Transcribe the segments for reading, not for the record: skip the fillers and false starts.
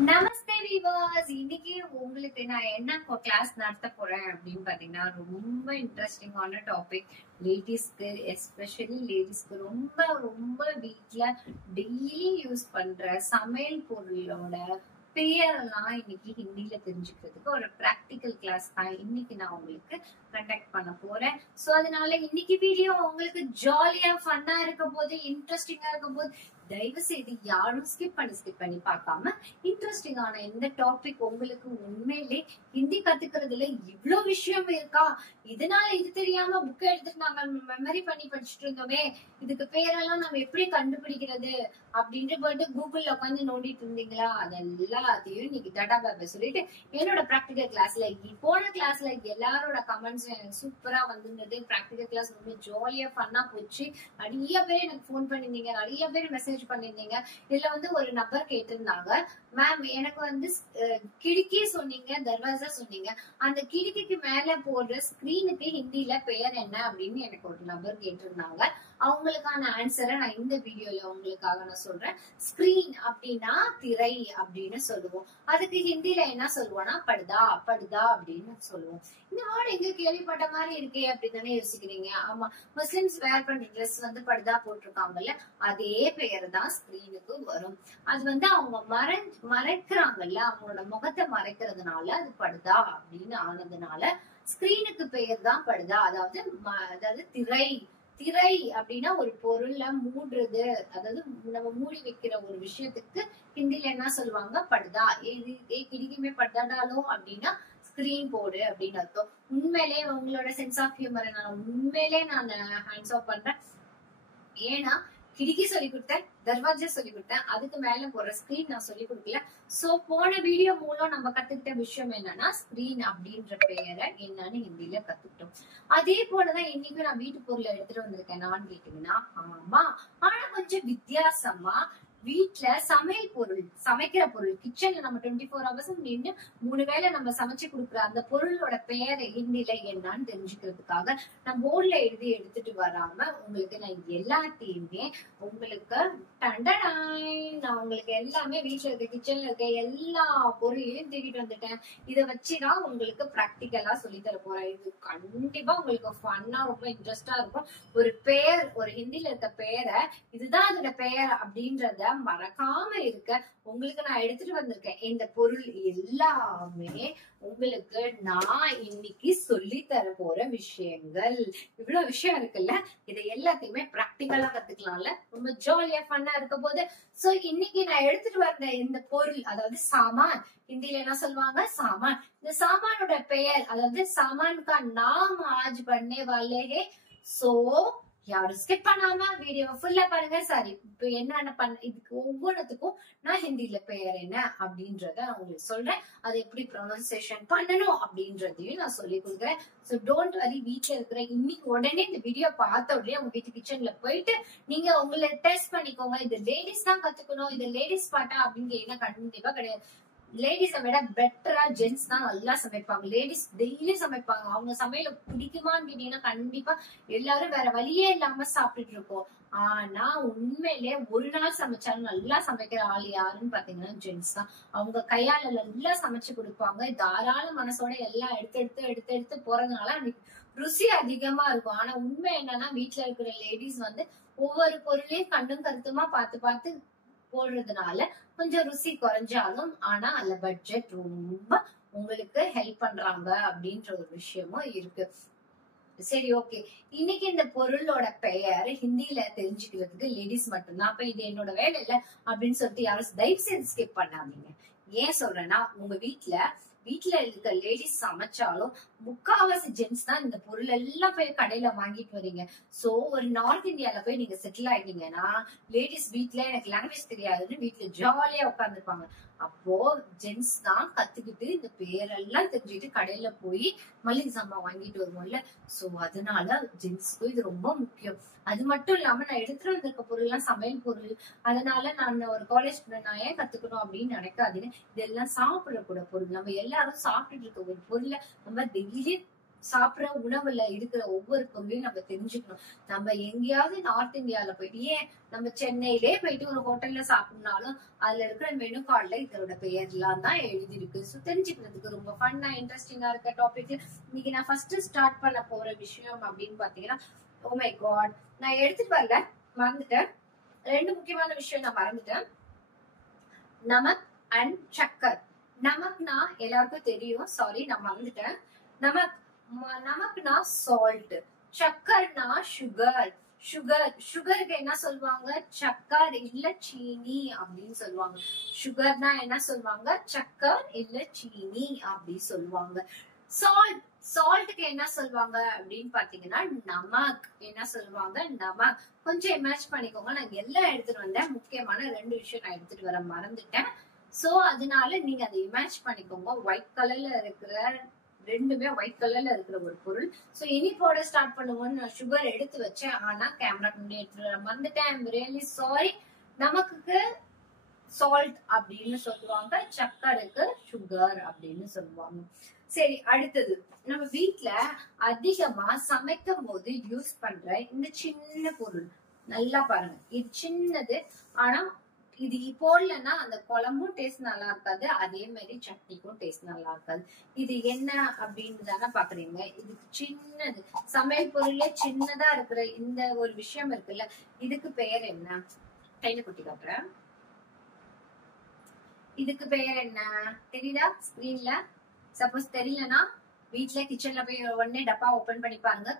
நமஸ்தே viewers. இன்னைக்கு உங்களுக்கு நான் என்ன கிளாஸ் நடத்த போறேன் அப்படின்னு பாத்தீங்கன்னா, ரொம்ப இன்ட்ரெஸ்டிங்கான டாபிக். லேடிஸ்க்கு, எஸ்பெஷலி லேடிஸ்க்கு ரொம்ப ரொம்ப வீட்ல டெய்லி யூஸ் பண்ற சமையல் பொருளோட பேரெல்லாம் இன்னைக்கு ஹிந்தில தெரிஞ்சுக்கிறதுக்கு ஒரு பிராக்டிக்கல் கிளாஸ் தான் இன்னைக்கு நான் உங்களுக்கு கண்டக்ட் பண்ண போறேன். சோ அதனால இன்னைக்கு வீடியோ உங்களுக்கு ஜாலியா ஃபன்னா இருக்க போது, இன்ட்ரெஸ்டிங்கா இருக்க போது, தயவு செய்து யாரும் ஸ்கிப் பண்ணி பார்க்காம இன்ட்ரெஸ்டிங்கான இந்த டாபிக் உங்களுக்கு உண்மையிலே ஹிந்தி கத்துக்கிறதுல இவ்ளோ விஷயம் இருக்கா, இதனால இது தெரியாம புக் எடுத்துட்டு நாங்க மெமரி பண்ணி படிச்சுட்டு இருந்தோமே, இதுக்கு பேரெல்லாம் நம்ம எப்படி கண்டுபிடிக்கிறது அப்படின்ட்டு போயிட்டு கூகுள்ல உட்காந்து நோண்டிட்டு இருந்தீங்களா, அதெல்லாத்தையும் இன்னைக்கு டாடா பாபா சொல்லிட்டு என்னோட பிராக்டிகல் கிளாஸ்ல போன கிளாஸ்ல எல்லாரோட கமெண்ட்ஸ் எனக்கு சூப்பரா வந்திருந்தது. பிராக்டிகல் கிளாஸ் ரொம்ப ஜாலியா ஃபன்னா போச்சு. நிறைய பேர் எனக்கு போன் பண்ணிருந்தீங்க, நிறைய பேர் மெசேஜ் பண்ணிருந்தீங்க. இதுல ஒரு நபர் கேட்டிருந்தாங்க, மேம் எனக்கு கிடுக்கி சொன்னீங்க, தர்வாசா சொன்னீங்க, அந்த கிடுக்கிக்கு மேல போடுற ஸ்கிரீனுக்கு ஹிந்தில பெயர் என்ன அப்படின்னு எனக்கு ஒரு நபர் கேட்டிருந்தாங்க. அவங்களுக்கான ஆன்சரை நான் இந்த வீடியோல உங்களுக்காக நான் சொல்றேன். ஸ்கிரீன் அப்படின்னா திரை அப்படின்னு சொல்லுவோம். அதுக்கு ஹிந்தில என்ன சொல்லுவோம்னா படுதா படுதா அப்படின்னு சொல்லுவோம். இந்த வேர்டு எங்க கேள்விப்பட்ட மாதிரி இருக்கே அப்படின்னு தானே யோசிக்கிறீங்க. ஆமா, முஸ்லிம்ஸ் வேர் பண்ற ட்ரெஸ் படுதா போட்டிருக்காங்கல்ல, அதே பெயர் தான் ஸ்கிரீனுக்கு வரும். அது அவங்க மறைக்கிறாங்கல்ல, அவங்களோட முகத்தை மறைக்கிறதுனால அது படுதா அப்படின்னு ஆனதுனால ஸ்கிரீனுக்கு பெயர் தான் படுதா. அதாவது திரை. திரை அப்படின்னா ஒரு பொருளை மூடுறது, அதாவது நம்ம மூடி வைக்கிற ஒரு விஷயத்துக்கு ஹிந்தில என்ன சொல்லுவாங்க, படுதா. கிடிக்குமே படுதாடாலோ அப்படின்னா ஸ்கிரீன் போர்டு அப்படின்னு அர்த்தம். உண்மையிலே உங்களோட சென்ஸ் ஆஃப் ஹியூமரை நான் உண்மையிலே நான் ஹேண்ட்ஸ் ஆஃப் பண்றேன். ஏன்னா கிடிக்கி சொல்லி கொடுத்தேன், தர்வாஜா சொல்லி கொடுத்தேன், அதுக்கு மேல போற ஸ்கிரீன் நான் சொல்லி கொடுக்கல. சோ போன வீடியோ மூலம் நம்ம கத்துக்கிட்ட விஷயம் என்னன்னா, ஸ்கிரீன் அப்படின்ற பெயரை என்னன்னு ஹிந்தில கத்துக்கிட்டோம். அதே போலதான் இன்னைக்கு நான் வீட்டு பொருளை எடுத்துட்டு வந்திருக்கேன். நான் கேட்டீங்கன்னா ஆமா, ஆனா கொஞ்சம் வித்தியாசமா வீட்டுல சமையல் பொருள், சமைக்கிற பொருள், கிச்சன்ல நம்ம 24 hours நின்று 3 வேளை நம்ம சமைச்சு கொடுக்குற அந்த பொருளோட பெயரை ஹிந்தில என்னன்னு தெரிஞ்சுக்கிறதுக்காக நான் போர்ட்ல எழுதி எடுத்துட்டு வராம உங்களுக்கு நான் எல்லாத்தையுமே உங்களுக்கு நான் உங்களுக்கு எல்லாமே வீட்டுல இருக்க கிச்சன்ல இருக்க எல்லா பொருளையும் தூக்கிட்டு வந்துட்டேன். இதை வச்சுதான் உங்களுக்கு பிராக்டிக்கலா சொல்லி தர போறேன். இது கண்டிப்பா உங்களுக்கு ஃபன்னா, ரொம்ப இன்ட்ரெஸ்டா இருக்கும். ஒரு பெயர், ஒரு ஹிந்தில இருக்க பெயரை, இதுதான் அதோட பெயர் அப்படின்றத மறக்காம இருக்க உங்களுக்கு நான் எடுத்துட்டு வந்திருக்கேன். இந்த பொருள் எல்லாமே உங்களுக்கு நான் இன்னைக்கு சொல்லி தர போற விஷயங்கள். இவ்வளவு விஷயம் இருக்குல்ல, இதை எல்லாத்தையுமே பிராக்டிக்கலா கத்துக்கலாம்ல, ரொம்ப ஜாலியா ஃபன்னா இருக்க போது. சோ இன்னைக்கு நான் எடுத்துட்டு வந்த இந்த பொருள், அதாவது சாமான், ஹிந்தில என்ன சொல்லுவாங்க, சாமான். இந்த சாமானோட பெயர், அதாவது சாமான் கா நாம் ஆஜ் பன்ने वाले हैं. சோ யாரும் ஸ்கிப் பண்ணாம வீடியோ ஃபுல்லா பாருங்க. சரி, இப்ப என்னென்ன இதுக்கு ஒவ்வொன்றுத்துக்கும் நான் ஹிந்தில பெயர் என்ன அப்படின்றத உங்களுக்கு சொல்றேன். அது எப்படி ப்ரொனன்சியேஷன் பண்ணணும் அப்படின்றதையும் நான் சொல்லி கொடுக்குறேன். சோ டோன்ட் வரி, வீட்டுல இருக்கிற இன்னைக்கு உடனே இந்த வீடியோ பார்த்த உடனே உங்க வீட்டு கிச்சன்ல போயிட்டு நீங்க உங்களை டெஸ்ட் பண்ணிக்கோங்க. இது லேடிஸ் தான் கத்துக்கணும், இது லேடிஸ் பாட்டா அப்படின்னு கேட்டா கண்டிப்பா கிடையாது. லேடிஸை விட பெட்டரா ஜென்ட்ஸ் தான் நல்லா சமைப்பாங்க. லேடிஸ் டெய்லி சமைப்பாங்க. அவங்க சமையல பிடிக்குமான்னு கேட்டீங்கன்னா கண்டிப்பா எல்லாரும் வேற வழியே இல்லாம சாப்பிட்டுட்டு இருக்கோம். ஆனா உண்மையிலே ஒரு நாள் சமைச்சாலும் நல்லா சமைக்கிற ஆள் யாருன்னு பாத்தீங்கன்னா ஜென்ட்ஸ் தான். அவங்க கையால நல்லா சமைச்சு கொடுப்பாங்க. தாராள மனசோட எல்லாம் எடுத்து போறதுனால அன்னைக்கு ருசி அதிகமா இருக்கும். ஆனா உண்மை என்னன்னா, வீட்டுல இருக்கிற லேடிஸ் ஒவ்வொரு பொருளையும் கண்ணும் கருத்துமா பார்த்து போடுறதுனால கொஞ்சம் ருசி குறைஞ்சாலும், ஆனா அதுல பட்ஜெட் ரொம்ப உங்களுக்கு ஹெல்ப் பண்றாங்க அப்படின்ற ஒரு விஷயமும் இருக்கு. சரி, ஓகே. இன்னைக்கு இந்த பொருளோட பெயர் ஹிந்தில தெரிஞ்சுக்கிறதுக்கு லேடிஸ் மட்டும்தான். அப்ப இது என்னோட வேலை இல்ல அப்படின்னு சொல்லிட்டு யாரும் தயவு செய்து ஸ்கிப் பண்ணாதீங்க. ஏன் சொல்றேன்னா, உங்க வீட்டுல இருக்க லேடிஸ் சமைச்சாலும் முக்காவாசி ஜென்ட்ஸ் தான் இந்த பொருள் எல்லாம் போய் கடையில வாங்கிட்டு வரீங்க. சோ ஒரு நார்த் இந்தியால போய் நீங்க செட்டில் ஆயிட்டீங்கன்னா, லேடிஸ் வீட்டுல எனக்கு லாங்குவேஜ் தெரியாதுன்னு வீட்டுல ஜாலியா உட்காந்துருப்பாங்க. அப்போ ஜென்ட்ஸ் தான் கத்துக்கிட்டு இந்த பேரெல்லாம் தெரிஞ்சுட்டு கடையில போய் மளிகை சாமான் வாங்கிட்டு வருவோம்ல. சோ அதனால ஜென்ட்ஸ்க்கு இது ரொம்ப முக்கியம். அது மட்டும் இல்லாம நான் எடுத்துட்டு வந்திருக்க பொருள் எல்லாம் சமையல் பொருள். அதனால நான் ஒரு காலேஜ் நான் ஏன் கத்துக்கணும் அப்படின்னு நினைக்காதீங்க. இதெல்லாம் சாப்பிடக்கூட பொருள். நம்ம எல்லாரும் சாப்பிட்டுட்டு இருக்க ஒரு பொருளை நம்ம டெய்லி சாப்பிடுற உணவுல இருக்கிற ஒவ்வொரு பொருளையும் நம்ம தெரிஞ்சுக்கணும். நம்ம எங்கேயாவது நார்த் இந்தியால போயிட்டு, ஏன் நம்ம சென்னையிலே போயிட்டு ஒரு ஹோட்டல்ல சாப்பிடனாலும் அதுல இருக்கிற மெனு கார்ட்ல இதோட பெயர்லாம் தான் எழுதிருக்கு. ஸோ தெரிஞ்சுக்கிறதுக்கு ரொம்ப ஃபன்னா இன்ட்ரெஸ்டிங்கா இருக்க டாபிக். இன்னைக்கு நான் ஃபர்ஸ்ட் ஸ்டார்ட் பண்ண போற விஷயம் அப்படின்னு பாத்தீங்கன்னா, ஓ மை காட், நான் எடுத்துட்டு வரல, மறந்துட்டேன். 2 முக்கியமான விஷயம் நான் மறந்துட்டேன். நமக் அண்ட் சக்கர். நமக்னா எல்லாருக்கும் தெரியும், சாரி நான் மறந்துட்டேன். நமக்னா சால்ட், சக்கர்னா சுகர். சுகருக்கு என்ன சொல்லுவாங்க? சக்கர் இல்ல சீனி அப்படின்னு சொல்லுவாங்க. சுகர்னா என்ன சொல்லுவாங்க? சக்கர் இல்ல சீனி அப்படி சொல்லுவாங்க. சால்ட்டுக்கு என்ன சொல்லுவாங்க அப்படின்னு பாத்தீங்கன்னா நமக். என்ன சொல்லுவாங்க? நமக். கொஞ்சம் இமேஜ் பண்ணிக்கோங்க. நான் எல்லாம் எடுத்துட்டு வந்தேன், முக்கியமான 2 விஷயம் நான் எடுத்துட்டு வர மறந்துட்டேன். சோ அதனால நீங்க அதை இமேஜ் பண்ணிக்கோங்க. ஒயிட் கலர்ல இருக்கிற, ரெண்டுமே ஒயிட் கலர்ல இருக்கிற ஒரு பொருள். சோ இனிப்போட ஸ்டார்ட் பண்ணுவோம்னு நான் சுகர் எடுத்து வச்சேன், ஆனா கேமராக்கு முன்னாடி எடுத்துட்டு வர மறந்துட்டேன். I am really sorry. நமக்கு சால்ட் அப்படின்னு சொல்லுவாங்க, சக்கருக்கு சுகர் அப்படின்னு சொல்லுவாங்க. சரி, அடுத்தது நம்ம வீட்டுல அதிகமா சமைக்கும் போது யூஸ் பண்ற இந்த சின்ன பொருள். நல்லா பாருங்க, இது சின்னது, ஆனா இது போடலன்னா அந்த குழம்பும் டேஸ்ட் நல்லா இருக்காது, அதே மாதிரி சட்னிக்கும் டேஸ்ட் நல்லா இருக்காது. இது என்ன அப்படின்னு தானே பாக்குறீங்க. இது சின்னது, சமையல் பொருளே சின்னதா இருக்கிற இந்த ஒரு விஷயம் இருக்குல்ல, இதுக்கு பெயர் என்ன? கையில குட்டி காட்டுறேன். இதுக்கு பெயர் என்ன தெரியுதா ஸ்கிரீன்ல? சப்போஸ் தெரியலன்னா வீட்டுல கிச்சன்ல போய் உடனே டப்பா ஓபன் பண்ணி பாருங்க.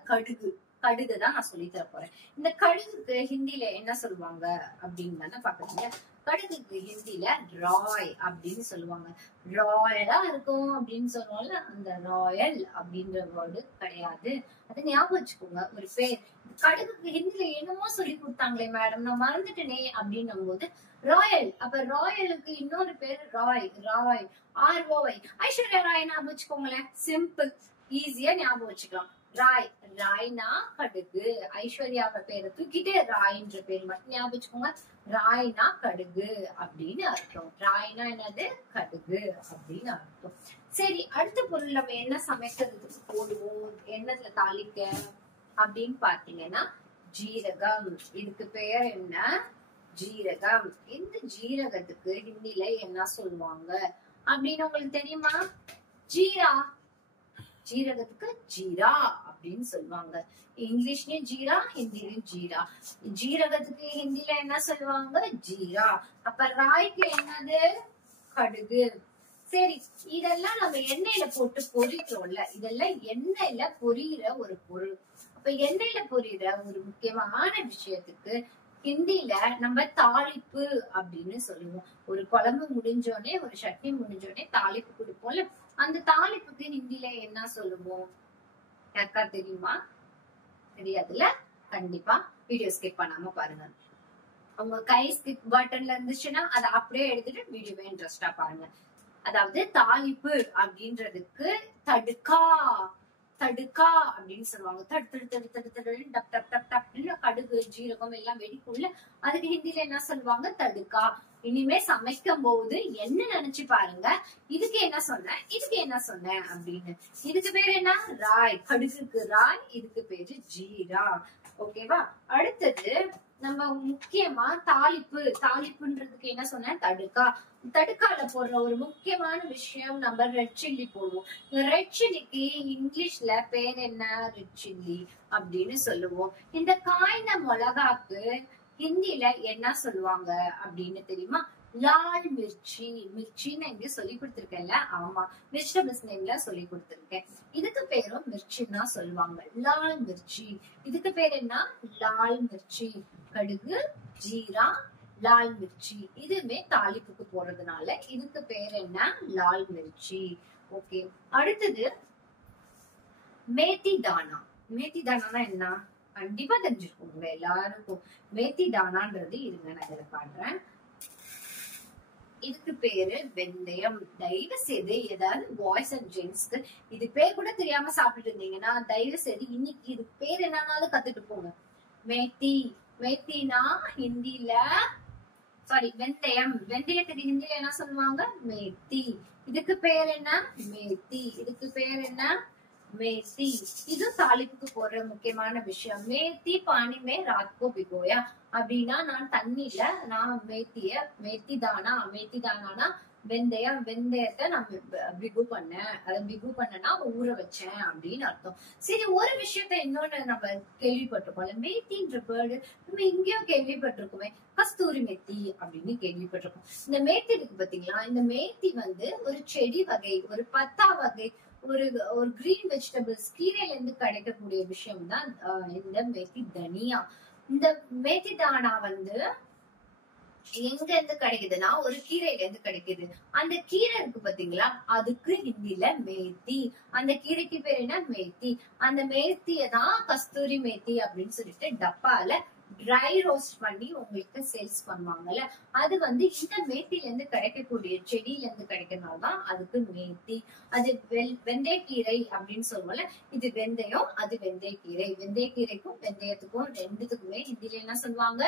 கடுகு தான் நான் சொல்லி தர போறேன். இந்த கடுகுக்கு ஹிந்தில என்ன சொல்லுவாங்க அப்படின்னு தானே பாக்குறீங்க. கடுகுக்கு ஹிந்தில ராய் அப்படின்னு சொல்லுவாங்க. ராயலா இருக்கும் அப்படின்னு சொல்லுவோம்ல, அந்த ராயல் அப்படின்ற வேர்டு கிடையாது. அது ஞாபகம் வச்சுக்கோங்க. ஒரு பேர் கடுகுக்கு ஹிந்தில என்னமோ சொல்லி கொடுத்தாங்களே மேடம், நான் மறந்துட்டேனே அப்படின்னும் போது ராயல். அப்ப ராயலுக்கு இன்னொரு பேர் ராய். ROY. ஐஸ்வர்யா ராய் ஞாபகம் வச்சுக்கோங்களேன். சிம்பிள், ஈஸியா ஞாபகம் வச்சுக்கலாம். ராய்னா கடுகு. ஐஸ்வர்யாவை பேரை தூக்கிட்டு ராய்ன்ற பேர் மட்டும் ஞாபகம் வச்சுக்கோங்க. ராய்னா கடுகு அப்படின்னு அர்த்தம். ராய்னா என்னது? கடுகு அப்படின்னு அர்த்தம். சரி, அடுத்த பொருள் நம்ம என்ன சமைக்கிறதுக்கு போடுவோம், எண்ணத்துல தாளிக்க அப்படின்னு பாத்தீங்கன்னா ஜீரகம். இதுக்கு பெயர் என்ன? ஜீரகம். இந்த ஜீரகத்துக்கு ஹிந்தில என்ன சொல்லுவாங்க அப்படின்னு உங்களுக்கு தெரியுமா? ஜீரா. ஜீரகத்துக்கு ஜீரா அப்படின்னு சொல்லுவாங்க. இங்கிலீஷ்லயும் ஜீரா, ஹிந்திலயும் ஜீரா. ஜீரகத்துக்கு ஹிந்தில என்ன சொல்லுவாங்க? ஜீரா. அப்ப ராய்க்கு என்னது? கடுகு. சரி, இதெல்லாம் நம்ம எண்ணெயில போட்டு பொரிக்கிறோம்ல, இதெல்லாம் எண்ணெயில பொரியிற ஒரு பொருள். அப்ப எண்ணெயில பொரியிற ஒரு முக்கியமான விஷயத்துக்கு ஹிந்தில நம்ம தாளிப்பு அப்படின்னு சொல்லுவோம். ஒரு குழம்பு முடிஞ்சோடனே, ஒரு சட்னி முடிஞ்சோடனே தாளிப்பு கொடுப்போம்ல, அந்த தாளிப்புக்கு ஹிந்தில என்ன சொல்லுவோம்? யாருக்கா தெரியுமா? தெரியாதுல்ல? கண்டிப்பா வீடியோ ஸ்கிப் பண்ணாம பாருங்க. உங்க கை ஸ்கிப் பட்டன்ல இருந்துச்சுன்னா அதை அப்படியே எடுத்துட்டு வீடியோவை இன்ட்ரெஸ்டா பாருங்க. அதாவது தாளிப்பு அப்படின்றதுக்கு தடுக்கா அப்படின்னு சொல்லுவாங்க. கடுகு ஜீரகம் எல்லாம் வெடிக்குள்ள, அதுக்கு ஹிந்தில என்ன சொல்லுவாங்க? தடுக்கா. இனிமே சமைக்கும் போது என்ன நினைச்சு பாருங்க, இதுக்கு என்ன சொன்னேன், இதுக்கு என்ன சொன்னேன் அப்படின்னு. இதுக்கு பேரு என்ன? ராய். கடுகுக்கு ராய், இதுக்கு பேரு ஜீரா. ஓகேவா? அடுத்தது நம்ம முக்கியமா தாளிப்புன்றதுக்கு என்ன சொன்ன? தடுக்கா. தடுக்கால போடுற ஒரு முக்கியமான விஷயம் நம்ம ரெட் சில்லி போடுவோம். ரெட் சில்லிக்கு இங்கிலீஷ்ல பேர் என்ன? ரெட் சில்லி அப்படின்னு சொல்லுவோம். இந்த காய்ந்த மிளகாக்கு ஹிந்தில என்ன சொல்லுவாங்க அப்படின்னு தெரியுமா? லால் மிர்ச்சி. மிர்ச்சின்னு எங்க சொல்லி கொடுத்திருக்கேன்ல? ஆமா, வெஜிடபிள்ஸ் நேம்ல சொல்லி கொடுத்திருக்கேன். இதுக்கு பேரும் மிர்ச்சின்னா சொல்லுவாங்க, லால் மிர்ச்சி. இதுக்கு பேர் என்ன? லால் மிர்ச்சி. கடுகு, ஜீரா, லால் மிர்ச்சி. இதுமே தாளிப்புக்கு போறதுனால இதுக்கு பேர் என்ன? லால் மிர்ச்சி. ஓகே, அடுத்தது மேத்தி தானா. மேத்தி தானா என்ன? கண்டிப்பா தெரிஞ்சிருக்கோங்க எல்லாருக்கும். மேத்தி தானான்றது இருங்க நான் இதில் காட்டுறேன். இதுக்கு பேரு வெந்தயம். தயவு செய்து ஏதாவது பாய்ஸ் அண்ட் ஜென்ட்ஸ்க்கு இது பேர் கூட தெரியாம சாப்பிட்டு இருந்தீங்கன்னா தயவு செய்து இன்னைக்கு இது பேர் என்னன்னாலும் கத்துட்டு போங்க. மேத்தி. மேத்தினா ஹிந்தில, சாரி வெந்தயம். வெந்தயத்துக்கு ஹிந்தில என்ன சொல்லுவாங்க? மேத்தி. இதுக்கு பேர் என்ன? மேத்தி. இதுக்கு பேர் என்ன? மேத்தி. இது தாளிப்புக்கு போடுற முக்கியமான விஷயம். மேத்தி பானி மே ராத் கோ பிகோயா அப்படின்னா, நான் தண்ணியில நான் மேத்தி தானானா வெந்தயத்தை நான் பிகு பண்ணேன். அதை பிகு பண்ணனா ஊற வச்சேன் அப்படின்னு அர்த்தம். சரி, ஒரு விஷயத்த இன்னொன்னு நம்ம கேள்விப்பட்டிருக்கோம்ல, மேத்தின்ற வேர்டு நம்ம எங்கேயோ கேள்விப்பட்டிருக்கோமே, கஸ்தூரி மெத்தி அப்படின்னு கேள்விப்பட்டிருக்கோம். இந்த மேத்தி இருக்கு பாத்தீங்களா, இந்த மேத்தி வந்து ஒரு செடி வகை, ஒரு பத்தா வகை, ஒரு ஒரு கிரீன் வெஜிடபிள்ஸ், கீரையில இருந்து கிடைக்கக்கூடிய விஷயம் தான் இந்த மேத்தி தனியா. இந்த மேத்தி தானா வந்து எங்க இருந்து கிடைக்குதுன்னா ஒரு கீரையில இருந்து கிடைக்குது. அந்த கீரை இருக்கு பாத்தீங்களா, அதுக்கு ஹிந்தில மேத்தி. அந்த கீரைக்கு பேர் என்ன? மேத்தி. அந்த மேத்திய தான் கஸ்தூரி மேத்தி அப்படின்னு சொல்லிட்டு டப்பால ட்ரை ரோஸ்ட் பண்ணி உங்களுக்கு சேல்ஸ் பண்ணுவாங்கல்ல, அது வந்து இந்த மேத்தில இருந்து கிடைக்கக்கூடிய செடியில இருந்து கிடைக்கிறதுனாலதான் அதுக்கு மேத்தி. அது வெந்தயக்கீரை அப்படின்னு சொல்லுவோம்ல, இது வெந்தயம், அது வெந்தயக்கீரை. வெந்தயக்கீரைக்கும் வெந்தயத்துக்கும் ரெண்டுத்துக்குமே ஹிந்தில என்ன சொல்லுவாங்க?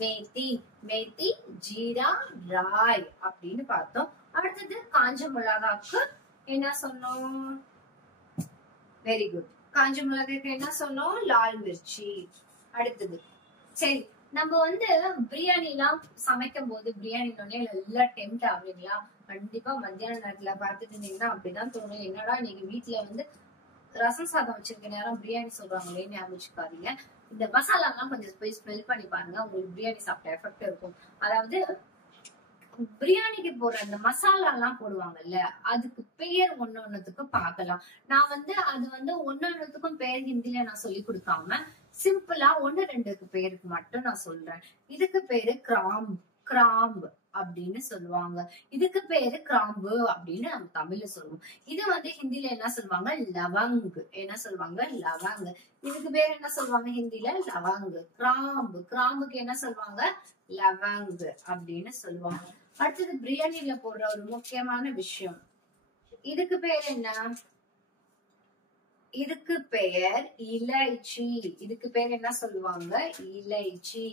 மேத்தி. மேத்தி, ஜீரா, ராய் அப்படின்னு பார்த்தோம். அடுத்தது காஞ்ச மிளகாக்கு என்ன சொன்னோம்? Very good. காஞ்ச மிளகாய்க்கு என்ன சொன்னோம்? லால் மிர்ச்சி. அடுத்தது சரி, நம்ம வந்து பிரியாணி எல்லாம் சமைக்கும் போது பிரியாணி எல்லாம் டெம்ட் ஆகுறீங்களா? கண்டிப்பா மத்தியான நேரத்துல பாத்துட்டு இருந்தீங்கன்னா அப்படிதான் தோணும், என்னடா நீங்க வீட்டுல வந்து ரசம் சாதம் வச்சிருக்க நேரம் பிரியாணி சொல்றாங்களே ஞாபகிக்காதீங்க. இந்த மசாலா எல்லாம் கொஞ்சம் போய் ஸ்மெல் பண்ணி பாருங்க, உங்களுக்கு பிரியாணி சாப்பிட்ட எஃபெக்ட் இருக்கும். அதாவது பிரியாணிக்கு போடுற அந்த மசாலா எல்லாம் போடுவாங்கல்ல, அதுக்கு பெயர் ஒன்னொன்னுத்துக்கு பார்க்கலாம். நான் வந்து அது வந்து ஒன்னொன்னுத்துக்கும் பெயர் ஹிந்தில நான் சொல்லி கொடுக்காம சிம்பிளா ஒன்னு ரெண்டுக்கு பேருக்கு மட்டும் நான் சொல்றேன். இதுக்கு பேரு கிராம்பு அப்படின்னு சொல்லுவாங்க. இதுக்கு பேரு கிராம்பு அப்படின்னு நம்ம தமிழ்ல சொல்லுவோம். இது வந்து ஹிந்தில என்ன சொல்லுவாங்க? லவங். என்ன சொல்லுவாங்க? லவங். இதுக்கு பேர் என்ன சொல்லுவாங்க ஹிந்தில? லவங். கிராம்புக்கு என்ன சொல்லுவாங்க? லவங் அப்படின்னு சொல்லுவாங்க. அடுத்தது பிரியாணில போடுற ஒரு முக்கியமான விஷயம், இதுக்கு பேர் என்ன? இதுக்கு பெயர் இலைச்சி. இதுக்கு பேர் என்ன சொல்லுவாங்க? இலைச்சி.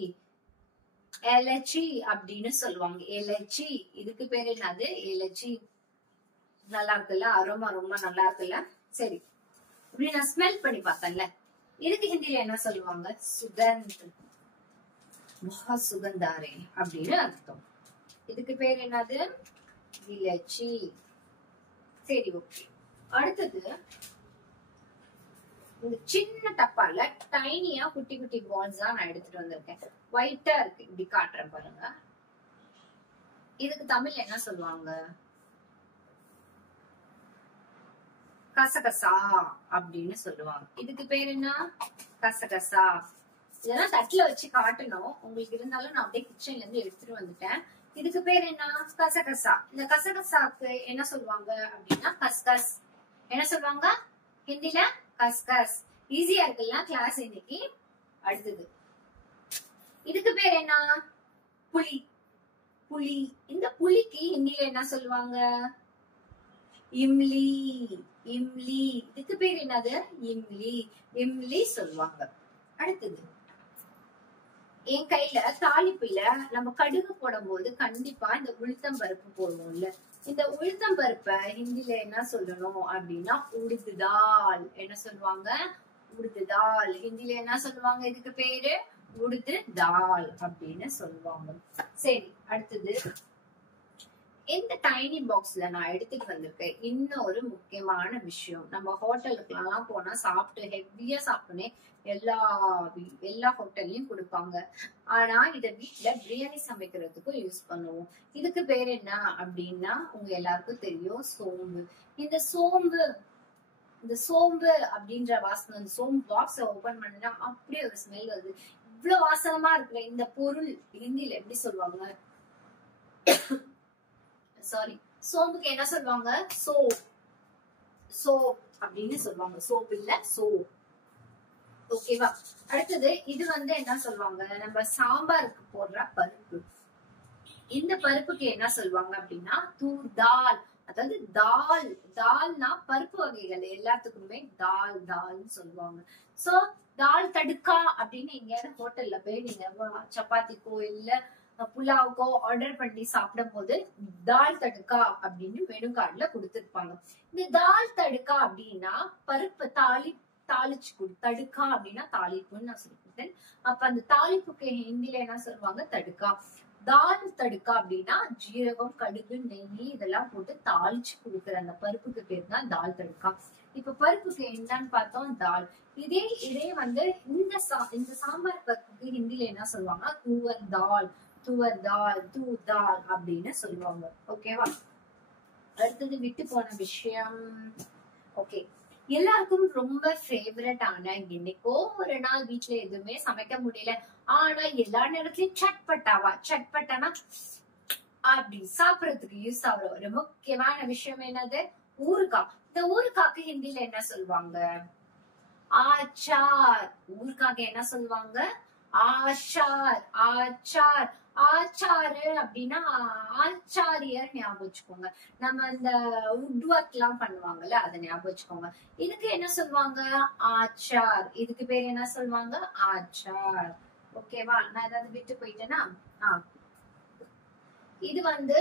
இலைச்சி அப்படின்னு சொல்லுவாங்க. இலைச்சி. இதுக்கு பேர் என்னது? இலைச்சி. நல்லா இருக்குல்ல, அரோமா ரொம்ப நல்லா இருக்குல்ல. சரி, இப்படி நான் ஸ்மெல் பண்ணி பார்த்தேன்ல, இதுக்கு ஹிந்தில என்ன சொல்லுவாங்க? சுகந்த். சுகந்தாரே அப்படின்னு அர்த்தம். இதுக்கு பேர் என்னது? இலைச்சி. சரி, ஓகே. அடுத்தது இந்த சின்ன டப்பால டைனியா குட்டி குட்டி பால்ஸ் தான் நான் எடுத்துட்டு வந்திருக்கேன். ஒயிட்டா இருக்கு, இப்படி காட்டுறேன் பாருங்க. இதுக்கு தமிழ்ல என்ன சொல்லுவாங்க? கசகசா அப்படின்னு சொல்லுவாங்க. இதுக்கு பேர் என்ன? கசகசா. இதெல்லாம் தட்டுல வச்சு காட்டணும் உங்களுக்கு, இருந்தாலும் நான் அப்படியே கிச்சன்ல இருந்து எடுத்துட்டு வந்துட்டேன். இதுக்கு பேர் என்ன? கசகசா. இந்த கசகசாக்கு என்ன சொல்லுவாங்க அப்படின்னா கஸ்கஸ். என்ன சொல்லுவாங்க ஹிந்தில? கஸ்கஸ். ஈஸியா இருக்குல்ல கிளாஸ் இன்னைக்கு. அடுத்தது இதுக்கு பேர் என்ன? புளி. இந்த புளிக்கு ஹிந்தில என்ன சொல்லுவாங்க? இம்லி. இதுக்கு பேர் என்னது? இம்லி சொல்லுவாங்க. அடுத்தது என் கையில தாளிப்புல நம்ம கடுகு போடும் போது கண்டிப்பா இந்த உளுத்தம் பருப்பு போடுவோம்ல, இந்த உளுத்தம் பருப்பை ஹிந்தில என்ன சொல்லணும் அப்படின்னா உடுது தால். என்ன சொல்லுவாங்க? உடுது தால். ஹிந்தில என்ன சொல்லுவாங்க? இதுக்கு பேரு உடுது தால் அப்படின்னு சொல்லுவாங்க. சரி, அடுத்தது இந்த டைனி பாக்ஸ்ல நான் எடுத்துட்டு வந்திருக்கேன் இன்னொரு முக்கியமான விஷயம். நம்ம ஹோட்டலுக்கு எல்லாம் போனா சாப்பிட்டு ஹெவியா சாப்பிட்டுனே எல்லா ஹோட்டல்லையும் கொடுப்பாங்க. ஆனா இத வீட்டுல பிரியாணி சமைக்கிறதுக்கும் யூஸ் பண்ணுவோம். இதுக்கு பேர் என்ன அப்படின்னா உங்க எல்லாருக்கும் தெரியும், சோம்பு. இந்த சோம்பு அப்படின்ற வாசனை, அந்த சோம்பு பாக்ஸ ஓபன் பண்ணா அப்படியே ஒரு ஸ்மெல் வருது. இவ்வளவு வாசனமா இருக்கிற இந்த பொருள் ஹிந்தில எப்படி சொல்லுவாங்க? சாரி, சோம்புக்கு என்ன சொல்லுவாங்க? சோப் அப்படின்னு சொல்லுவாங்க. சோப் இல்ல, சோப். ஓகேவா? அடுத்தது இது வந்து என்ன சொல்லுவாங்க? நம்ம சாம்பாருக்கு போடுற பருப்பு. இந்த பருப்புக்கு என்ன சொல்லுவாங்க அப்படின்னா தூர் தால். அதாவது தால்னா பருப்பு வகைகள் எல்லாத்துக்குமே தால்னு சொல்லுவாங்க. சோ தால் தடுக்கா அப்படின்னு எங்கேயாவது ஹோட்டல்ல போய் நீங்க சப்பாத்திக்கோ இல்ல புலாவுக்கோ ஆர்டர் பண்ணி சாப்பிடும் போது தால் தடுக்கா அப்படின்னு மெனு கார்டுல கொடுத்திருப்பாங்க. இந்த தால் தடுக்கா அப்படின்னா பருப்பு தாளிச்சு தடுக்கா அப்படின்னா தாளிப்புன்னு நான் சொல்லிட்டேன். அப்ப அந்த தாளிப்புக்கு ஹிந்தில என்ன சொல்லுவாங்க? தடுக்கா. தால் தடுக்கா அப்படின்னா ஜீரகம், கடுகு, நெய் இதெல்லாம் போட்டு தாளிச்சு கொடுக்குற அந்த பருப்புக்கு பேர் தான் தால் தடுக்கா. இப்ப பருப்புக்கு என்னன்னு பார்த்தோம், தால். இதே வந்து இந்த சாம்பார் பருப்புக்கு ஹிந்தில என்ன சொல்லுவாங்க? துவர் தால் அப்படின்னு சொல்லுவாங்க. ஓகேவா? அடுத்தது விட்டு போன விஷயம். ஓகே, எல்லாருக்கும் ரொம்ப ஃபேவரட் ஆன, என்னைக்கோ ஒரு நாள் வீட்டுல எதுவுமே சமைக்க முடியல, ஆனா எல்லா நேரத்திலயும் சட்பட்டானா அப்படி சாப்பிடறதுக்கு யூஸ் ஆகுற ஒரு முக்கியமான விஷயம் என்னது? ஊறுகாய். இந்த ஊறுகாய்க்கு ஹிந்தில என்ன சொல்லுவாங்க? ஆச்சார். ஊறுகாய்க்கு என்ன சொல்லுவாங்க? ஆச்சார். ஆச்சாரு அப்படின்னா ஆச்சாரியர் ஞாபகம் வச்சுக்கோங்க. நம்ம இந்த வுட் ஒர்க் எல்லாம் பண்ணுவாங்கல்ல, அதை ஞாபகம் வச்சுக்கோங்க. இதுக்கு என்ன சொல்லுவாங்க? ஆச்சார். இதுக்கு பேர் என்ன சொல்லுவாங்க? ஆச்சார். ஓகேவா? நான் ஏதாவது விட்டு போயிட்டேன்னா, இது வந்து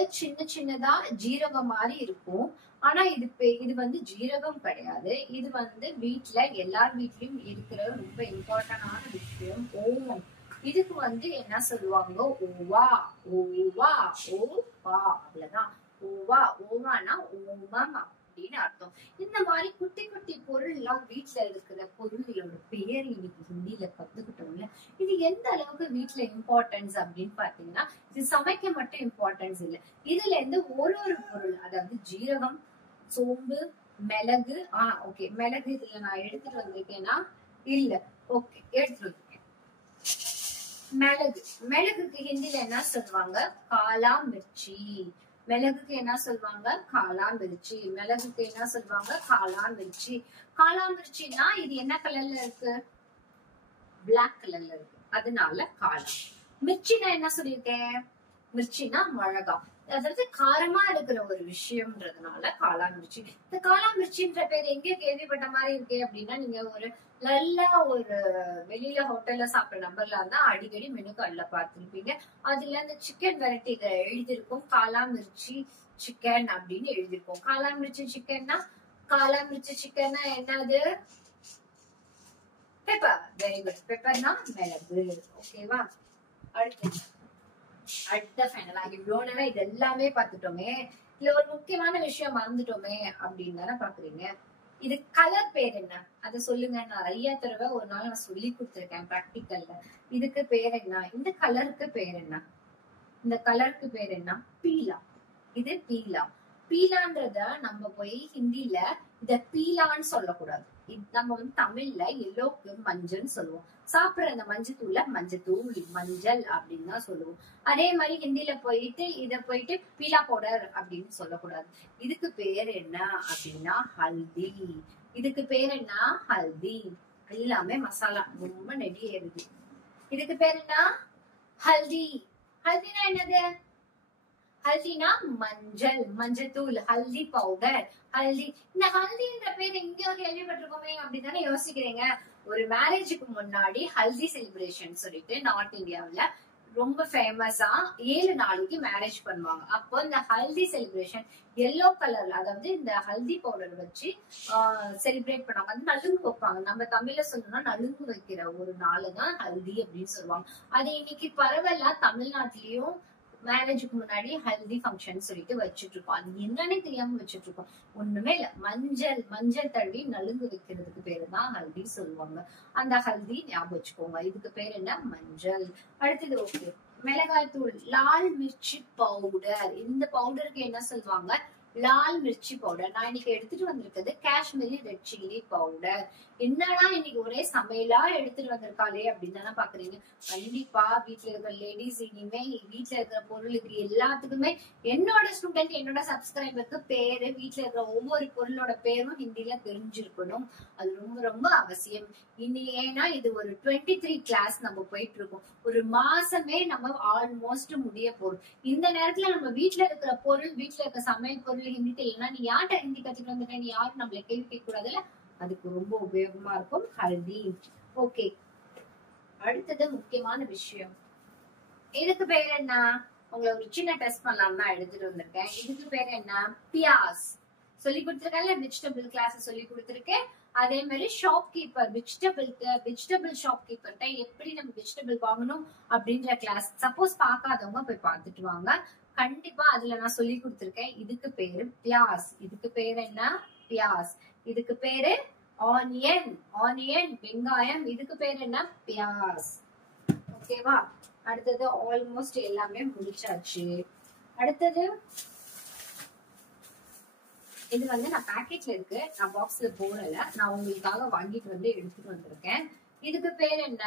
சின்னதா ஜீரகம் மாதிரி இருக்கும். ஆனா இது வந்து ஜீரகம் கிடையாது. இது வந்து வீட்டுல எல்லார் வீட்லயும் இருக்கிற ரொம்ப இம்பார்ட்டன்டான விஷயம் ஓமம். இதுக்கு வந்து என்ன சொல்லுவாங்க? ஓவா. அவ்வளவுதான். ஓவானா ஓமம் அப்படின்னு அர்த்தம். இந்த மாதிரி குட்டி குட்டி பொருள் எல்லாம் வீட்டுல இருக்கிற பொருளோட பேர் இன்னைக்கு ஹிந்தில கத்துக்கிட்டோம்ல. இது எந்த அளவுக்கு வீட்டுல இம்பார்ட்டன்ஸ் அப்படின்னு பாத்தீங்கன்னா, இது சமைக்க மட்டும் இம்பார்ட்டன்ஸ் இல்லை. இதுல இருந்து ஒரு பொருள், அதாவது ஜீரகம், சோம்பு, மிளகு. ஓகே, மிளகு இதுல நான் எடுத்துட்டு வந்திருக்கேன்னா இல்ல. ஓகே, எடுத்துட்டு வந்திருக்கேன். மிளகுக்கு ஹிந்தில என்ன சொல்லுவாங்க? காலா மிர்ச்சி. மிளகுக்கு என்ன சொல்லுவாங்க? காலா மிர்ச்சி. மிளகுக்கு என்ன சொல்லுவாங்க? காலா மிர்ச்சி. காலா மிர்ச்சின்னா இது என்ன கலர்ல இருக்கு? பிளாக் கலர்ல இருக்கு, அதனால காலா. மிர்ச்சினா என்ன சொல்லியிருக்கேன்? மிர்ச்சினா மிளகா, அதாவது காரமா இருக்கிற ஒரு விஷயம்ன்றதுனால காலா மிர்ச்சி. இந்த காலா மிர்ச்சின்ற பேர் எங்க கேள்விப்பட்ட மாதிரி இருக்கே அப்படின்னா, நீங்க ஒரு நல்லா ஒரு வெளியில ஹோட்டல்ல சாப்பிட்ற நம்பர்ல இருந்தா அடிக்கடி மெனு கார்டுல பார்த்திருப்பீங்க. அதுல இந்த சிக்கன் வெரைட்டி எழுதிருக்கும், காலா மிர்ச்சி சிக்கன் அப்படின்னு எழுதிருக்கும். காலா மிர்ச்சி சிக்கன்னா, காலா மிர்ச்சி சிக்கன்னா என்னது? பெப்பர். Very good. பெப்பர்னா மிளகு. ஓகேவா? அடுத்த ஃபைனலா இவ்வளவு நேரம் இது எல்லாமே பார்த்துட்டோமே, இதுல ஒரு முக்கியமான விஷயம் மறந்துட்டோமே அப்படின்னு தானே பாக்குறீங்க. இது கலர் பேர் என்ன? அதை சொல்லுங்க. நிறைய தடவை ஒரு நாள் நான் சொல்லி கொடுத்துருக்கேன் பிராக்டிக்கல்ல. இதுக்கு பேர் என்ன? இந்த கலருக்கு பேர் என்ன? இந்த கலருக்கு பேர் என்ன? பீலா. இது பீலா. பீலான்றத நம்ம போய் ஹிந்தில இத பீலான்னு சொல்லக்கூடாது. நம்ம வந்து தமிழ்ல எல்லோக்கு மஞ்சள்னு சொல்லுவோம். சாப்பிடுற அந்த மஞ்சத்தூள மஞ்சள் அப்படின்னு தான் சொல்லுவோம். அதே மாதிரி ஹிந்தில இத போயிட்டு பீலா பவுடர் அப்படின்னு சொல்லக்கூடாது. இதுக்கு பேர் என்ன அப்படின்னா ஹல்தி. இதுக்கு பேர் என்ன? ஹல்தி. எல்லாமே மசாலா ரொம்ப நெடி ஏறுது. இதுக்கு பேர் என்ன? ஹல்தி. ஹல்தினா என்னது? ஹல்தினா மஞ்சத்தூள், ஹல்தி பவுடர், ஹல்தி. இந்த ஹல்தின்ற பேர் எங்கேயோ கேள்விப்பட்டிருக்கோமே அப்படித்தானே யோசிக்கிறீங்க. ஒரு மேரேஜுக்கு முன்னாடி ஹல்தி செலிப்ரேஷன் சொல்லிட்டு நார்த் இந்தியாவுல ரொம்ப ஃபேமஸா 7 நாளைக்கு மேரேஜ் பண்ணுவாங்க. அப்போ இந்த ஹல்தி செலிப்ரேஷன் எல்லோ கலர்ல, அதாவது இந்த ஹல்தி பவுடர் வச்சு செலிப்ரேட் பண்ணுவாங்க. அது நலுங்கு வைப்பாங்க. நம்ம தமிழ்ல சொல்லணும்னா நலுங்கு வைக்கிற ஒரு நாள் தான் ஹல்தி அப்படின்னு சொல்லுவாங்க. அது இன்னைக்கு பரவலா தமிழ்நாட்டிலயும் மேரேஜுக்கு முன்னாடி ஹல்தி ஃபங்க்ஷன் சொல்லிட்டு வச்சுட்டு இருக்கோம். அது என்னன்னு தெரியாம வச்சுட்டு இருக்கோம். ஒண்ணுமே இல்ல, மஞ்சள் தடவி நலுங்கு வைக்கிறதுக்கு பேரு தான் ஹல்தி சொல்லுவாங்க. அந்த ஹல்தி ஞாபகம் வச்சுக்கோங்க. இதுக்கு பேர் என்ன? மஞ்சள். அடுத்தது ஓகே, மிளகாய் தூள், லால் மிர்ச்சி பவுடர். இந்த பவுடருக்கு என்ன சொல்லுவாங்க? லால் மிர்ச்சி பவுடர். நான் இன்னைக்கு எடுத்துட்டு வந்திருக்கிறது காஷ்மீரி ரெட் சில்லி பவுடர். என்னடா இன்னைக்கு ஒரே சமையலா எடுத்துட்டு வந்திருக்காளே அப்படின்னு தானே பாக்குறீங்க. கண்டிப்பா வீட்டுல இருக்கிற லேடிஸ் இனிமே வீட்டுல இருக்கிற பொருளுக்கு எல்லாத்துக்குமே என்னோட ஸ்டூடெண்ட், என்னோட சப்ஸ்கிரைபருக்கு பேரு, வீட்டுல இருக்கிற ஒவ்வொரு பொருளோட பேரும் ஹிந்தில தெரிஞ்சிருக்கணும். அது ரொம்ப ரொம்ப அவசியம். ஏன்னா இது ஒரு 23 கிளாஸ் நம்ம போயிட்டு இருக்கோம். ஒரு மாசமே நம்ம ஆல்மோஸ்ட் முடிய போறோம். இந்த நேரத்துல நம்ம வீட்டுல இருக்கிற பொருள், வீட்டுல இருக்கிற சமையல் பொருள் ஹிந்தி தெரியலன்னா நீ யார்கிட்ட ஹிந்தி கத்துட்டு வந்துட்ட, நீ யாரும் நம்மள கேள்வி கேட்க கூடாதுல்ல. அதுக்கு ரொம்ப உபயோகமா இருக்கும் ஹல்தி. ஓகே, அடுத்தது முக்கியமான விஷயம் இதுக்கு பேர் என்ன? உங்களை ஒரு சின்ன டெஸ்ட் பண்ணலாம் தான் எடுத்துட்டு வந்திருக்கேன். இதுக்கு பேர் என்ன? பியாஸ். சொல்லி கொடுத்துருக்கேன், வெஜிடபிள் கிளாஸ் சொல்லி கொடுத்துருக்கேன். அதே மாதிரி ஷாப் கீப்பர், வெஜிடபிள் ஷாப் கீப்பர்ட்ட எப்படி நம்ம வெஜிடபிள் வாங்கணும் அப்படின்ற கிளாஸ் சப்போஸ் பார்க்காதவங்க போய் பார்த்துட்டு வாங்க. கண்டிப்பா அதுல நான் சொல்லி கொடுத்துருக்கேன். இதுக்கு பேரு பியாஸ். இதுக்கு பேரு என்ன? பியாஸ். இதுக்கு பேரு ஆனியன். ஆனியன் வெங்காயம். இதுக்கு பேரு என்ன? பியாஸ். ஓகேவா? அடுத்தது ஆல்மோஸ்ட் எல்லாமே முடிச்சாச்சு. அடுத்தது இது வந்து நான் பேக்கெட்ல இருக்கு, நான் பாக்ஸ்ல போடல, நான் உங்களுக்காக வாங்கிட்டு வந்து எடுத்துட்டு வந்திருக்கேன். இதுக்கு பேர் என்ன?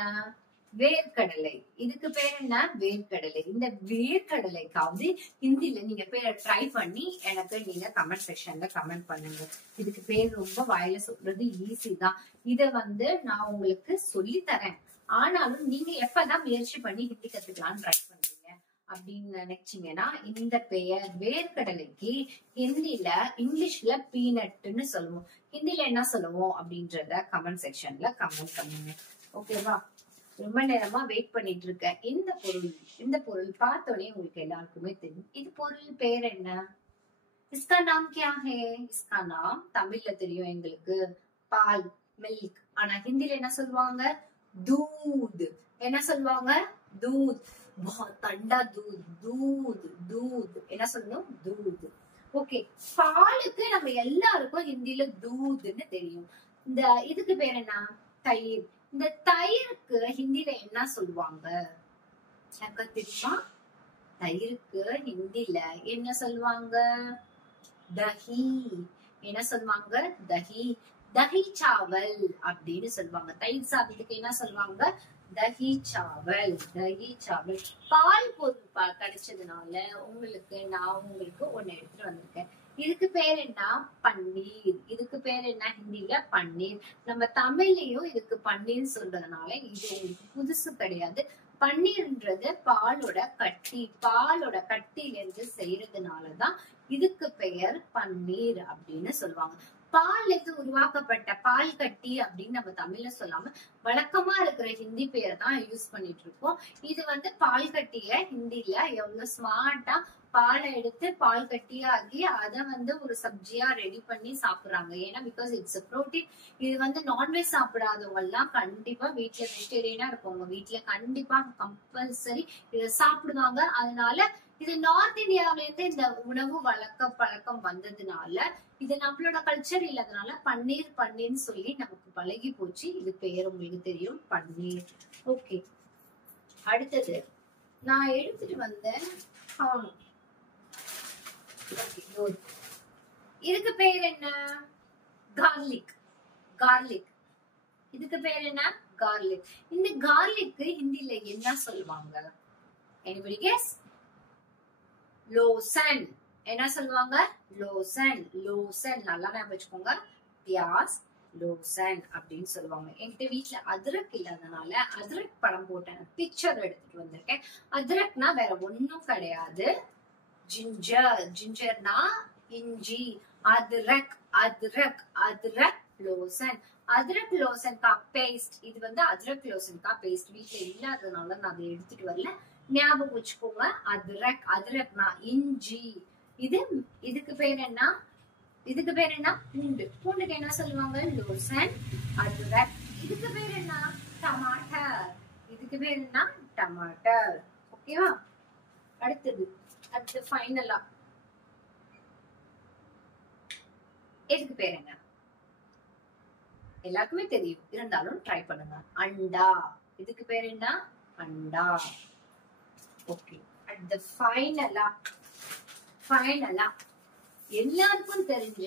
வேர்க்கடலை. இதுக்கு பேர் என்ன? வேர்க்கடலை. இந்த வேர்க்கடலைக்காவது ஹிந்தில நீங்க பேரை ட்ரை பண்ணி எனக்கு நீங்க கமெண்ட் செக்ஷன்ல கமெண்ட் பண்ணுங்க. இதுக்கு பேர் ரொம்ப வாயில சொல்றது ஈஸி தான். இத வந்து நான் உங்களுக்கு சொல்லி தரேன். ஆனாலும் நீங்க எப்பதான் முயற்சி பண்ணி ஹிந்தி கத்துக்கலாம்னு ட்ரை பண்றீங்க அப்படின்னு நினைச்சீங்கன்னா, இந்த பெயர் வேர்க்கடலைக்கு ஹிந்தில இங்கிலீஷ்ல பீனட்னு சொல்லுவோம். ஹிந்தில என்ன சொல்லுவோம் அப்படின்றத கமெண்ட் செக்ஷன்ல கமெண்ட் பண்ணுங்க. ஓகேவா? ரொம்ப நேரமா வெயிட் பண்ணிட்டு இருக்கேன். இந்த பொருள் பார்த்தோன்னே உங்களுக்கு எல்லாருக்குமே தெரியும். இது பொருள் பேர் என்ன? इसका नाम क्या है? इसका नाम தமிழ்ல தெரியும் எங்களுக்கு, பால், மில்க். ஆனா ஹிந்தில என்ன சொல்லுவாங்க? दूध. என்ன சொல்லுவாங்க? दूध. बहुत ठंडा दूध. दूध दूध என்ன சொல்லணும்? दूध. ஓகே, பாலுக்கு நம்ம எல்லாருக்கும் ஹிந்தில दूधன்னு தெரியும். இந்த இதுக்கு பேர் என்ன? தயிர். இந்த தயிருக்கு ஹிந்தில என்ன சொல்லுவாங்க? எனக்கு தெரியுமா? தயிருக்கு ஹிந்தில என்ன சொல்லுவாங்க? தஹி. என்ன சொல்லுவாங்க? தஹி. தஹி சாவல் அப்படின்னு சொல்லுவாங்க. தயிர் சாதத்துக்கு என்ன சொல்லுவாங்க? தஹி சாவல். தஹி சாவல். பால் பொருள் கிடைச்சதுனால நான் உங்களுக்கு ஒண்ணு எடுத்துட்டு வந்திருக்கேன். இதுக்கு பேர் என்ன? பன்னீர். இதுக்கு பேர் என்ன? ஹிந்தில பன்னீர். நம்ம தமிழ்லயும் இதுக்கு பன்னீர் சொல்றதுனால இது உங்களுக்கு புதுசு கிடையாது. பன்னீர்ன்றது பாலோட கட்டில இருந்து செய்யறதுனாலதான் இதுக்கு பெயர் பன்னீர் அப்படின்னு சொல்லுவாங்க. பால் இருந்து உருவாக்கப்பட்ட பால் கட்டி அப்படின்னு நம்ம தமிழ்ல சொல்லாம வழக்கமா இருக்கிற ஹிந்தி பேரை தான் யூஸ் பண்ணிட்டு இருக்கோம். இது வந்து பால் கட்டிய ஹிந்தில எவ்வளவு ஸ்மார்ட்டா பாலை எடுத்து பால் கட்டியாகி அதை வந்து ஒரு சப்ஜியா ரெடி பண்ணி சாப்பிடுறாங்க. ஏன்னா பிகாஸ் இட்ஸ் புரோட்டீன். இது வந்து நான்வெஜ் சாப்பிடாதவங்க எல்லாம் கண்டிப்பா வீட்டுல வெஜிடேரியனா இருக்கவங்க வீட்டுல கண்டிப்பா கம்பல்சரி இதை சாப்பிடுவாங்க. அதனால இது நார்த் இந்தியாவில இருந்து இந்த உணவு பழக்கம் வந்ததுனால இது நம்மளோட கல்ச்சர் இல்லாதனால பன்னீர்னு சொல்லி நமக்கு பழகி போச்சு. இது பேர் உங்களுக்கு தெரியும், பன்னீர். ஓகே, அடுத்தது நான் எடுத்துட்டு வந்தேன். இதுக்கு பேர் என்ன? கார்லிக். கார்லிக். இதுக்கு பேர் என்ன? கார்லிக். இந்த கார்லிக்கு ஹிந்தில என்ன சொல்லுவாங்க? anybody guess? லோசன். என்ன சொல்லுவாங்க? லோசன். லோசன் நல்லா ஞாபகம் வச்சுக்கோங்க. பியாஸ் லோசன் அப்படின்னு சொல்லுவாங்க. என்கிட்ட வீட்டுல அதிரக் இல்லாதனால அதிரக் படம் போட்டேன், பிக்சர் எடுத்துட்டு வந்திருக்கேன். அதிரக்னா வேற ஒண்ணும் கிடையாது, ஜிஞ்சர். ஜிஞ்சர்னா இஞ்சி. அதிரக் அதிரக் அதிரக் லோசன். அதிரக் லோசன் கா பேஸ்ட். இது வந்து அதிரக் லோசன் கா பேஸ்ட் வீட்டுல இல்லாததுனால நான் அதை எடுத்துட்டு வரல. ஞாபகம் வச்சுக்கோங்க. அதிரக். அதிரக்னா இஞ்சி. இதுக்கு பேர் என்ன? இதுக்கு பேர் என்ன? பூண்டு. பூண்டுக்கு என்ன சொல்லுவாங்க? லோசன். அதிரக். இதுக்கு பேர் என்ன? டமாட்டர். இதுக்கு பேர் என்ன? டமாட்டர். ஓகேவா? அடுத்தது ஃபைனலா இதுக்கு பேர் என்ன? எல்லாருக்குமே தெரியும், இருந்தாலும் ட்ரை பண்ணுங்க. அண்டா. இதுக்கு பேர் என்ன? அண்டா. ஓகே, அட் ஃபைனலா எல்லாருக்கும் தெரிஞ்ச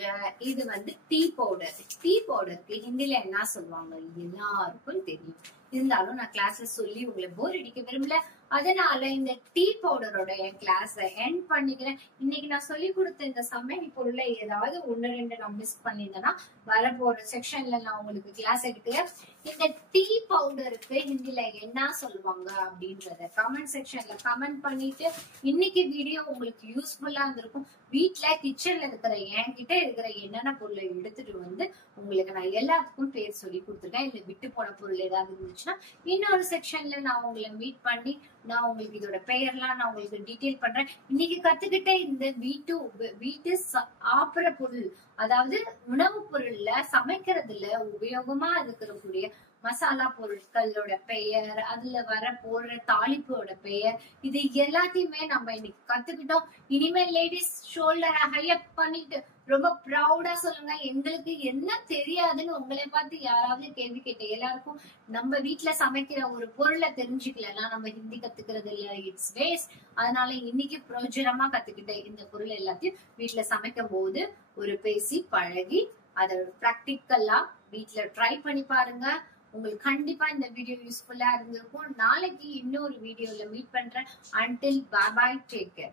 இது வந்து டீ பவுடர். டீ பவுடருக்கு ஹிந்தில என்ன சொல்லுவாங்க? எல்லாருக்கும் தெரியும், இருந்தாலும் நான் கிளாஸ்ல சொல்லி உங்களை போர் அடிக்க விரும்பல. அதனால இந்த டீ பவுடரோட என் கிளாஸ எண்ட் பண்ணிக்கிறேன். இன்னைக்கு நான் சொல்லி கொடுத்த இந்த சமையல் பொருளை ஏதாவது 1-2 நான் மிஸ் பண்ணியிருந்தேன்னா வரப்போற செக்ஷன்ல நான் உங்களுக்கு கிளாஸ் எடுக்கிறேன். இந்த டீ பவுடருக்கு ஹிந்தில என்ன சொல்லுவாங்க அப்படின்றத கமெண்ட் செக்ஷன்ல கமெண்ட் பண்ணிட்டு, இன்னைக்கு வீடியோ உங்களுக்கு யூஸ்ஃபுல்லா இருந்திருக்கும். வீட்ல கிச்சன்ல இருக்கிற என்கிட்ட இருக்கிற என்னென்ன பொருளை எடுத்துட்டு வந்து உங்களுக்கு நான் எல்லாத்துக்கும் பேர் சொல்லி கொடுத்துருக்கேன். இல்ல விட்டு போன பொருள் ஏதாவது இருந்துச்சுன்னா இன்னொரு செக்ஷன்ல நான் உங்களை மீட் பண்ணி நான் உங்களுக்கு இதோட பெயர்லாம் நான் உங்களுக்கு டீட்டெயில் பண்றேன். இன்னைக்கு கத்துக்கிட்ட இந்த வீட்டு சாப்பிடுற பொருள், அதாவது உணவு பொருள்ல சமைக்கிறதுல உபயோகமா இருக்கக்கூடிய மசாலா பொருட்களோட பெயர், அதுல வர போடுற தாளிப்போட பெயர், இது எல்லாத்தையுமே நம்ம இன்னைக்கு கத்துக்கிட்டோம். இனிமேல் லேடிஸ் ஷோல்டரை ஹையப் பண்ணிட்டு ரொம்ப ப்ரௌடா சொல்லுங்க, எங்களுக்கு என்ன தெரியாதுன்னு உங்களை பார்த்து யாராவது கேள்வி கேட்ட எல்லாருக்கும் நம்ம வீட்டுல சமைக்கிற ஒரு பொருளை தெரிஞ்சுக்கலன்னா நம்ம ஹிந்தி கத்துக்கிறது இல்ல, இட்ஸ் வேஸ்ட். அதனால இன்னைக்கு பிரோஜனமா கத்துக்கிட்ட இந்த பொருள் எல்லாத்தையும் வீட்டுல சமைக்கும் போது ஒரு பேசி பழகி அதை பிராக்டிக்கலா வீட்டுல ட்ரை பண்ணி பாருங்க. உங்களுக்கு கண்டிப்பா இந்த வீடியோ யூஸ்ஃபுல்லா இருந்திருக்கும். நாளைக்கு இன்னொரு வீடியோல மீட் பண்றேன். அன்டில் பாய் பாய், டேக் கேர்.